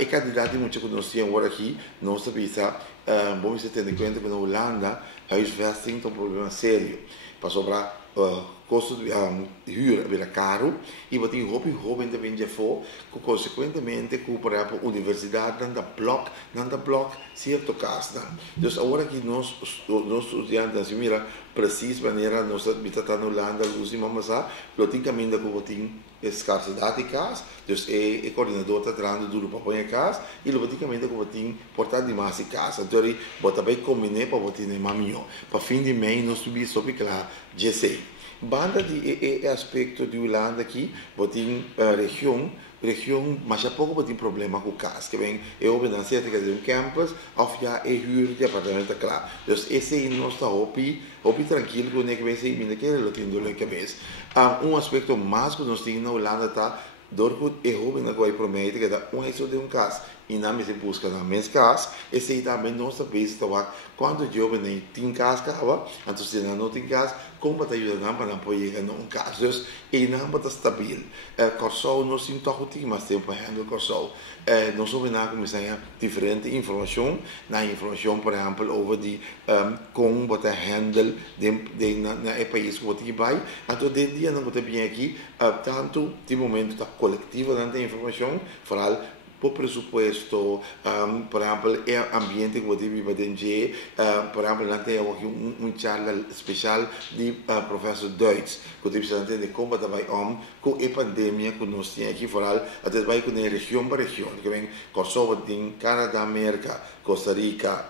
I candidati muito conosciam agora aqui, nossa visa, bom você ter em conta que na Holanda, a huisvesting é um problema sério. Passou para custo de huur weer caro e wat die hobby intervende voor, consequentemente com por exemplo universidade nanda block certo caso dan. Dus agora que nós estudantes assim mira precis maneira nós está na Holanda usamos mas lo tem caminho com o tem escassidade de casa, dus o coordenador está trazendo duro para põe casa e lo tem caminho com o tem portar demais em casa. Então ele bota bem combinar para botar nem mamio. Para fim de mês nós subimos sobre aquela GC. Banda de aspecto de Holanda aqui, botin região, mas há pouco botin problema com o caso, que vem eu vou dar certo que é um campus, ou já é huur de apartamento claro. Então esse é nosso hobby tranquilo, que nem ser ainda que ele tem dor na cabeça. Aspecto mais que nós temos na Holanda tá Dorkut é hobby na qual promete que dá isso de caso e na mesma busca na mesma casa esse aí também nossa vez tá quando o jovem nem tem casa cava então se não tem casa como tá ajudando para apoiar no caso e não está estável corso não sim tá rotina mas tem para handle corso não soube nada como se diferente informação na informação por exemplo over de como botar handle na país que você vai então de dia não botar bem aqui tanto de momento tá coletivo dando informação falar por presupuesto, por exemplo, é ambiente que você vive dentro, por exemplo, lá tem charla especial de professor Duits, que você precisa entender como vai com a pandemia que nós temos aqui, falar, até vai com a região para região, que vem Kosovo, tem Canadá, América, Costa Rica,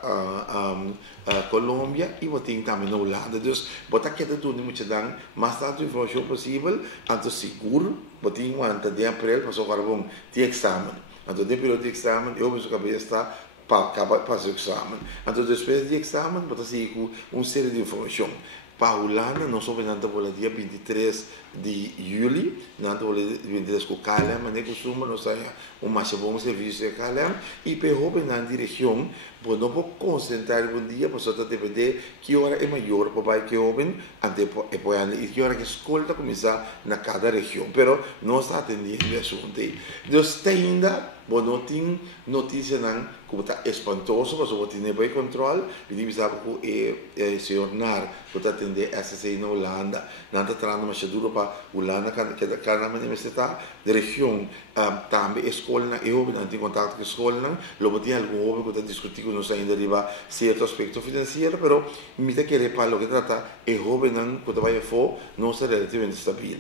Colômbia e você tem também na Holanda. Então, você quer tudo muito bem, mas tanto informação possível, antes seguro, você tem antes de abril, passou agora bom, de exame. Então, depois do exame, eu penso que a cabeça está para fazer o exame. Então, depois do exame, você tem com uma série de informações. Para a Holanda, nós somos no dia 23 de julho, nós estamos 23 com o Calem, mas não costuma nós ter mais bom serviço de Calem, e para o na direção, não vou concentrar um dia, para só depender que hora é maior para que jovem, e que hora que a escola começar na cada região, mas não está atendendo o assunto. Então, ainda, não tem notícia que está espantoso, mas você tem bem controle, e deve saber que é senhor Nar, que está atendendo essa na Holanda, não está trazendo mais duro para Holanda, que cada universidade, da região, também escola, eu não tenho contato com a escola, logo tem algum jovem que está discutindo com nós ainda arriba certo aspecto financeiro, mas me está querendo para o que trata, é jovem que vai for, não está relativamente estável.